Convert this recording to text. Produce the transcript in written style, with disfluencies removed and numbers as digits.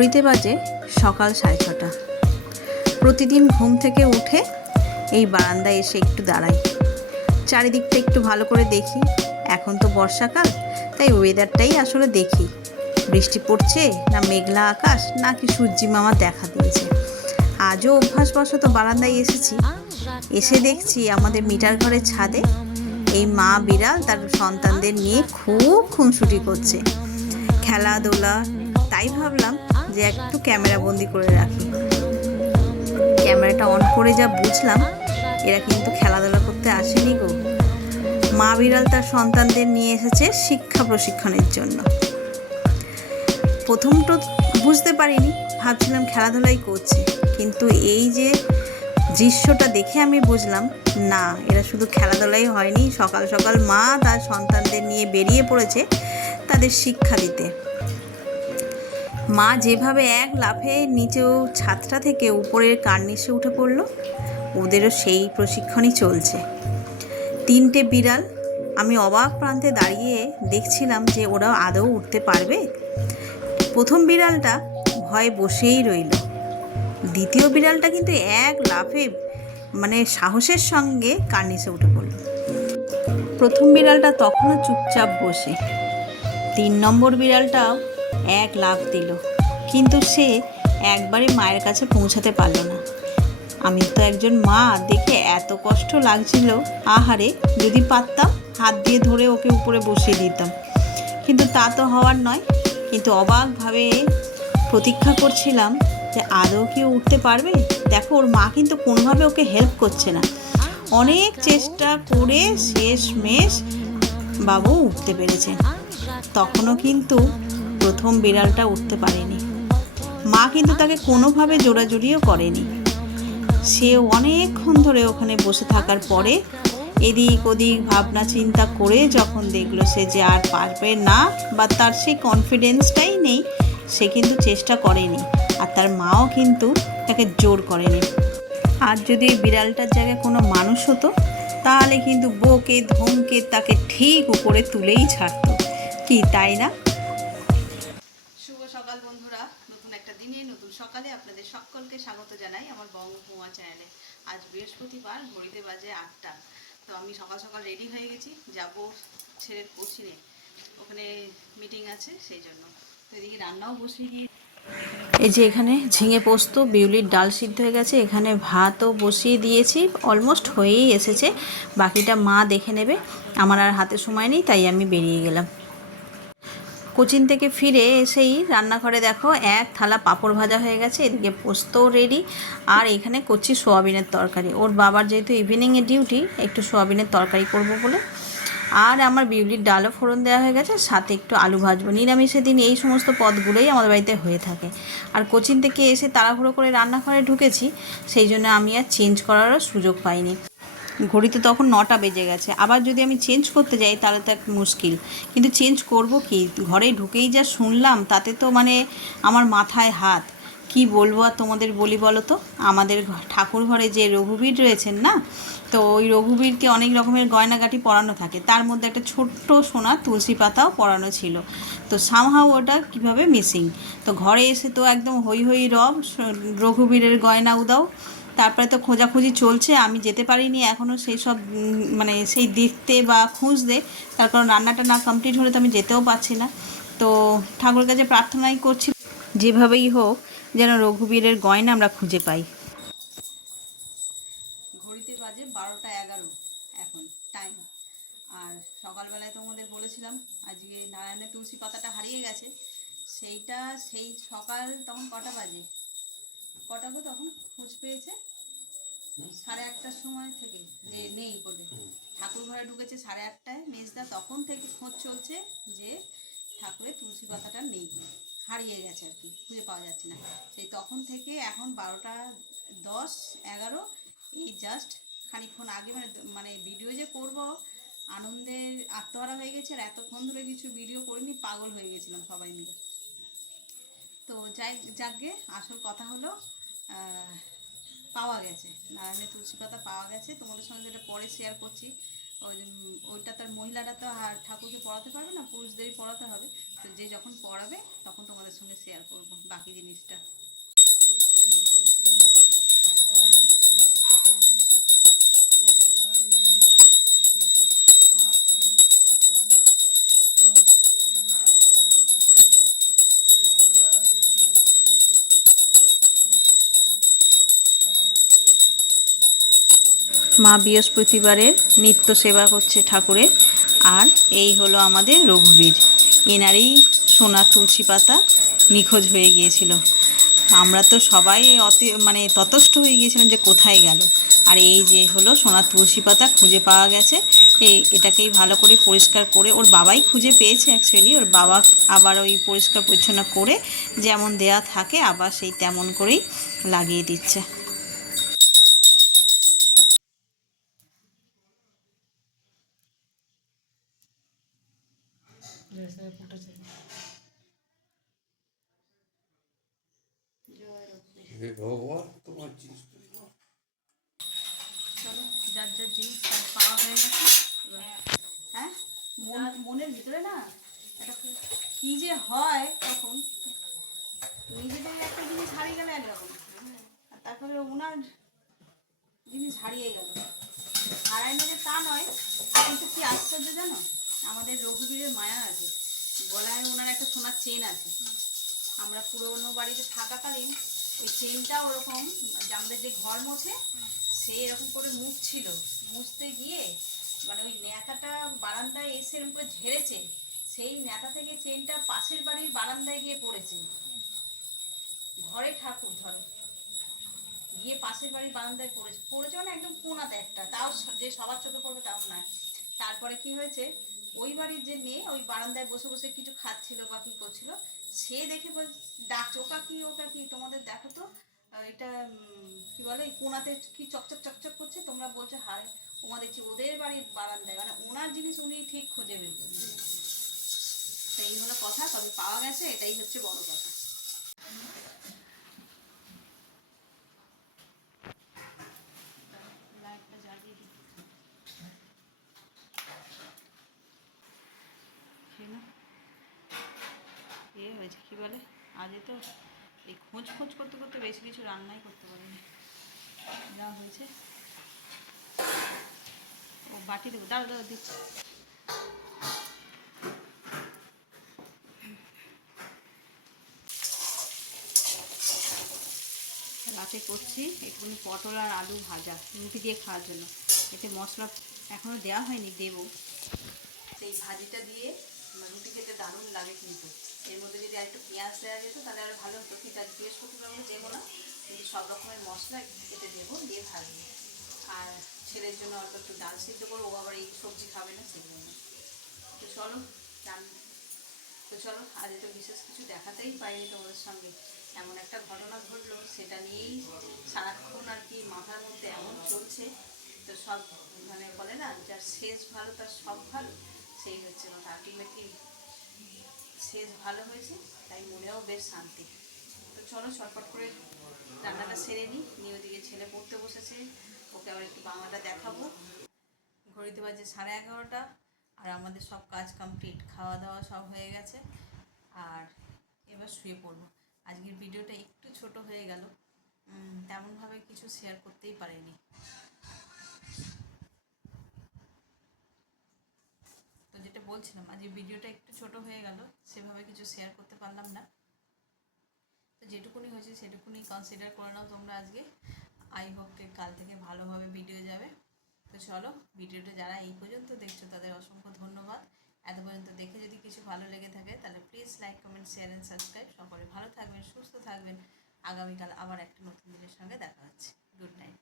ঘড়িতে বাজে সকাল 6:30। প্রতিদিন ঘুম থেকে উঠে এই বারান্দায় এসে একটু দাঁড়াই, চারিদিকটা একটু ভালো করে দেখি। এখন তো বর্ষাকাল, তাই ওয়েদারটাই আসলে দেখি, বৃষ্টি পড়ছে না মেঘলা আকাশ নাকি সূর্যি মামা দেখা দিয়েছে। আজও অভ্যাসবশত বারান্দায় এসেছি, এসে দেখছি আমাদের মিটার ঘরের ছাদে এই মা বিড়াল তার সন্তানদের নিয়ে খুব খুনসুটি করছে, খেলাধুলা। তাই ভাবলাম যে একটু ক্যামেরা বন্দি করে রাখি। ক্যামেরাটা অন করে যা বুঝলাম, এরা কিন্তু খেলাধুলা করতে আসেনি গো। মা বিড়াল তার সন্তানদের নিয়ে এসেছে শিক্ষা প্রশিক্ষণের জন্য। প্রথম তো বুঝতে পারিনি, ভাবছিলাম খেলাধুলাই করছে, কিন্তু এই যে দৃশ্যটা দেখে আমি বুঝলাম না, এরা শুধু খেলাধুলাই হয়নি, সকাল সকাল মা তার সন্তানদের নিয়ে বেরিয়ে পড়েছে তাদের শিক্ষা দিতে। মা যেভাবে এক লাফে নিচেও ছাদটা থেকে উপরের কার্নিশে উঠে পড়লো, ওদেরও সেই প্রশিক্ষণই চলছে। 3টে বিড়াল, আমি অবাক প্রান্তে দাঁড়িয়ে দেখছিলাম যে ওরা আদৌ উঠতে পারবে। প্রথম বিড়ালটা ভয়ে বসেই রইল, দ্বিতীয় বিড়ালটা কিন্তু এক লাফে সাহসের সঙ্গে কার্নিশে উঠে পড়ল। প্রথম বিড়ালটা তখনও চুপচাপ বসে। 3 নম্বর বিড়ালটাও এক লাফ দিল, কিন্তু সে একবারে মায়ের কাছে পৌঁছাতে পারল না। আমি তো একজন মা, দেখে এত কষ্ট লাগছিল। আহারে, যদি পারতাম হাত দিয়ে ধরে ওকে উপরে বসিয়ে দিতাম, কিন্তু তা তো হওয়ার নয়। কিন্তু অবাকভাবে প্রতীক্ষা করছিলাম যে আদৌ কি উঠতে পারবে। দেখো, ওর মা কিন্তু কোনোভাবে ওকে হেল্প করছে না। অনেক চেষ্টা করে শেষমেশ বাবু উঠতে পেরেছে। তখনও কিন্তু প্রথম বিড়ালটা উঠতে পারেনি। মা কিন্তু তাকে কোনোভাবে জোরাজুরিও করেনি। সে অনেকক্ষণ ধরে ওখানে বসে থাকার পরে এদিক ওদিক ভাবনা চিন্তা করে যখন দেখলো সে যে আর পারবে না, বা তার সেই কনফিডেন্সটাই নেই, সে কিন্তু চেষ্টা করেনি। আর তার মাও কিন্তু তাকে জোর করেনি। আর যদি এই বিড়ালটার জায়গায় কোনো মানুষ হতো, তাহলে কিন্তু বকে ধমকে তাকে ঠিক উপরে তুলেই ছাড়তো। কি তাই না? শুভ সকাল বন্ধুরা, নতুন একটা দিনে নতুন সকালে আপনাদের সকলকে স্বাগত জানাই আমার বঙ্গভূমা চ্যানেলে। আজ বৃহস্পতিবার, ঘড়িতে বাজে 8টা। তো আমি সকাল সকাল রেডি হয়ে গেছি, যাব ছেলের কোচিংয়ে, ওখানে মিটিং আছে সেই জন্য। তো এদিকে রান্নাও বসিয়ে দিয়ে, এই যে এখানে ঝিঙে পোস্ত বিউলির ডাল সিদ্ধ হয়ে গেছে, এখানে ভাতও বসিয়ে দিয়েছি, অলমোস্ট হয়েই এসেছে। বাকিটা মা দেখে নেবে, আমার আর হাতে সময় নেই, তাই আমি বেরিয়ে গেলাম। কোচিং থেকে ফিরে এসেই রান্নাঘরে দেখো এক থালা পাঁপড় ভাজা হয়ে গেছে, এদিকে পোস্তও রেডি, আর এখানে করছি সোয়াবিনের তরকারি। ওর বাবার যেহেতু ইভিনিংয়ে ডিউটি, একটু সোয়াবিনের তরকারি করব বলে। আর আমার বিউলির ডালও ফোড়ন দেওয়া হয়ে গেছে, সাথে একটু আলু ভাজবো। নিরামিষের দিন এই সমস্ত পদগুলোই আমাদের বাড়িতে হয়ে থাকে। আর কোচিং থেকে এসে তাড়াহুড়ো করে রান্নাঘরে ঢুকেছি, সেই জন্য আমি আর চেঞ্জ করারও সুযোগ পাইনি। ঘড়িতে তখন 9টা বেজে গেছে। আবার যদি আমি চেঞ্জ করতে যাই তাহলে তো এক মুশকিল, কিন্তু চেঞ্জ করব কি, ঘরে ঢুকেই যা শুনলাম তাতে তো আমার মাথায় হাত। কি বলবো আর তোমাদের বলি বলো তো। আমাদের ঠাকুর ঘরে যে রঘুবীর রয়েছেন না, তো ওই রঘুবীরকে অনেক রকমের গয়নাগাটি পরানো থাকে, তার মধ্যে একটা ছোট্ট সোনার তুলসী পাতাও পরানো ছিল। তো সামহাও ওটা কিভাবে মিসিং। তো ঘরে এসে তো একদম হই হই রব, রঘুবীরের গয়না উদাও। তারপরে তো খোঁজাখুঁজি চলছে, আমি যেতে পারিনি এখনও সেই সব সেই দেখতে বা খুঁজতে, তার কারণ রান্নাটা না কমপ্লিট হলে তো আমি যেতেও পারছি না। তো ঠাকুরের কাছে প্রার্থনাই করছি যেভাবেই হোক যেন রঘুবীরের গয়না আমরা খুঁজে পাই। ঘড়িতে বাজে 12টা 11 এখন টাইম। আর সকালবেলায় তোমাদের বলেছিলাম আজকে নারায়ণের তুলসী পাতাটা হারিয়ে গেছে। সেই সকাল তখন কটা বাজে, কটা গো তখন খোঁজ পেয়েছে 8:30টার সময় থেকে যে নেই বলে। ঠাকুর ঘরে ঢুকেছে 8:30টায় মেজদা, তখন থেকে খোঁজ চলছে যে ঠাকুরের তুলসী পাতাটা নেই, হারিয়ে গেছে আর কি, খুঁজে পাওয়া যাচ্ছে না। সেই তখন থেকে এখন 12টা 10 11, এই জাস্ট খানিকক্ষণ আগে ভিডিও যে করব আনন্দের আত্মহারা হয়ে গেছে। আর এতক্ষণ ধরে কিছু ভিডিও করিনি, পাগল হয়ে গেছিলাম সবাই মিলে। তো যাকে আসল কথা হলো পাওয়া গেছে, নারায়ণের তুলসী পাতা পাওয়া গেছে। তোমাদের সঙ্গে যেটা পরে শেয়ার করছি, ওইটা তার মহিলারা তো আর ঠাকুরকে পড়াতে পারবে না, পুরুষদেরই পড়াতে হবে। তো যে যখন পড়াবে তখন তোমাদের সঙ্গে শেয়ার করব বাকি জিনিসটা। মা বৃহস্পতিবারের নিত্য সেবা করছে ঠাকুরের। আর এই হলো আমাদের রঘুবীর, এনারই সোনার তুলসী পাতা নিখোঁজ হয়ে গিয়েছিল। আমরা তো সবাই ততস্থ হয়ে গিয়েছিলাম যে কোথায় গেল। আর এই যে হলো সোনার তুলসী পাতা খুঁজে পাওয়া গেছে। এটাকেই ভালো করে পরিষ্কার করে, ওর বাবাই খুঁজে পেয়েছে অ্যাকচুয়ালি, ওর বাবা আবার ওই পরিষ্কার পরিচ্ছন্ন করে যেমন দেয়া থাকে আবার সেই তেমন করেই লাগিয়ে দিচ্ছে। ভগবান তোমার জিনিস চলো, যার যার জিনিস তার পাওয়া হয়ে গেছে। হ্যাঁ, মনের ভিতরে না একটা কি যে হয়, তখন নিজেদের একটা জিনিস হারিয়ে গেলে একরকম, আর তারপরে ওনার জিনিস হারিয়ে গেল। হারায় নেবে তা নয়, কিন্তু কি আশ্চর্য জানো, আমাদের রঘুবীরের মায়া আছে, গলায় ওনার একটা সোনার চেন আছে। আমরা পুরোনো বাড়িতে থাকাকালীন ওই চেনটা ওরকম, আমাদের যে ঘর মোছে সে এরকম করে মুছছিল, মুছতে গিয়ে ওই ন্যাতাটা বারান্দায় এসে এরকম করে ঝেড়েছে, সেই ন্যাতা থেকে চেনটা পাশের বাড়ির বারান্দায় গিয়ে পড়েছে। ঘরে ঠাকুর ধরে গিয়ে পাশের বাড়ির বারান্দায় পড়েছে একদম কোনাতে একটা, তাও যে সবার চোখে পড়বে তাও নয়। তারপরে কি হয়েছে, ওই বাড়ির যে মেয়ে ওই বারান্দায় বসে বসে কিছু খাচ্ছিল বা কি করছিল, সে দেখে ডাকছে, ওকা কি তোমাদের দেখো তো, এটা কি বলে এই কোনাতে কি চকচক চকচক করছে, তোমরা বলছো হায় ওমা দেখছি ওদের বাড়ির বারান্দায়, ওনার জিনিস উনি ঠিক খুঁজে বের করলেন। এই হলো কথা, তবে পাওয়া গেছে, এটাই হচ্ছে বড় কথা। হয়েছে কি বলে, আজ তো এই খোঁজ করতে করতে বেশি কিছু রান্নাই করতে পারিনি, যা হয়েছে। ও বাটি দেবো, দাঁড়া দিচ্ছি। রাতে করছি একটুখানি পটল আর আলু ভাজা রুটি দিয়ে খাওয়ার জন্য। এতে মশলা এখনও দেওয়া হয়নি, দেবো। সেই ভাজিটা দিয়ে রুটি খেতে দারুণ লাগে, কিন্তু এর মধ্যে যদি আর একটু পেঁয়াজ দেওয়া যেত তাহলে আর ভালো হতো। কিন্তু আজ বৃহস্পতিবার আমরা দেবো না, কিন্তু সব রকমের মশলা এতে দেবো, দিয়ে ভাজবো। আর ছেলের জন্য অল্প একটু ডাল সিদ্ধ করবো, ও আবার এই সবজি খাবে না সেই জন্য। তো চলো আজ তো বিশেষ কিছু দেখাতেই পাইনি তোমাদের সঙ্গে। এমন একটা ঘটনা ঘটলো, সেটা নিয়েই সারাক্ষণ আর কি মাথার মধ্যে এমন চলছে। তো সব বলে না, যার শেষ ভালো তার সব ভালো, সেই হচ্ছে কথা। আলটিমেটলি শেষ ভালো হয়েছে, তাই মনেও বেশ শান্তি। তো চলো চটপট করে রান্নাটা সেরে নিয়ে ওদিকে ছেলে পড়তে বসেছে, ওকে আবার একটু বাংলাটা দেখাবো। ঘড়িতে বাজে 11:30, আর আমাদের সব কাজ কমপ্লিট, খাওয়া দাওয়া সব হয়ে গেছে, আর এবার শুয়ে পড়বো। আজকের ভিডিওটা একটু ছোট হয়ে গেল, তেমনভাবে কিছু শেয়ার করতেই পারিনি। তো যেটা বলছিলাম, আজকের ভিডিওটা একটু ছোট হয়ে গেল, সেভাবে কিছু শেয়ার করতে পারলাম না। তো যেটুকুনি হয়েছে সেটুকুনি কনসিডার করে নাও তোমরা আজকে। আই হোপ কাল থেকে ভালোভাবে ভিডিও যাবে। তো চলো, ভিডিওটা যারা এই পর্যন্ত দেখছো তাদের অসংখ্য ধন্যবাদ। এত পর্যন্ত দেখে যদি কিছু ভালো লেগে থাকে তাহলে please like, comment, share and subscribe. সকলে ভালো থাকবেন, সুস্থ থাকবেন। আগামীকাল আবার একটা নতুন দিনের সঙ্গে দেখা হচ্ছে। Good night.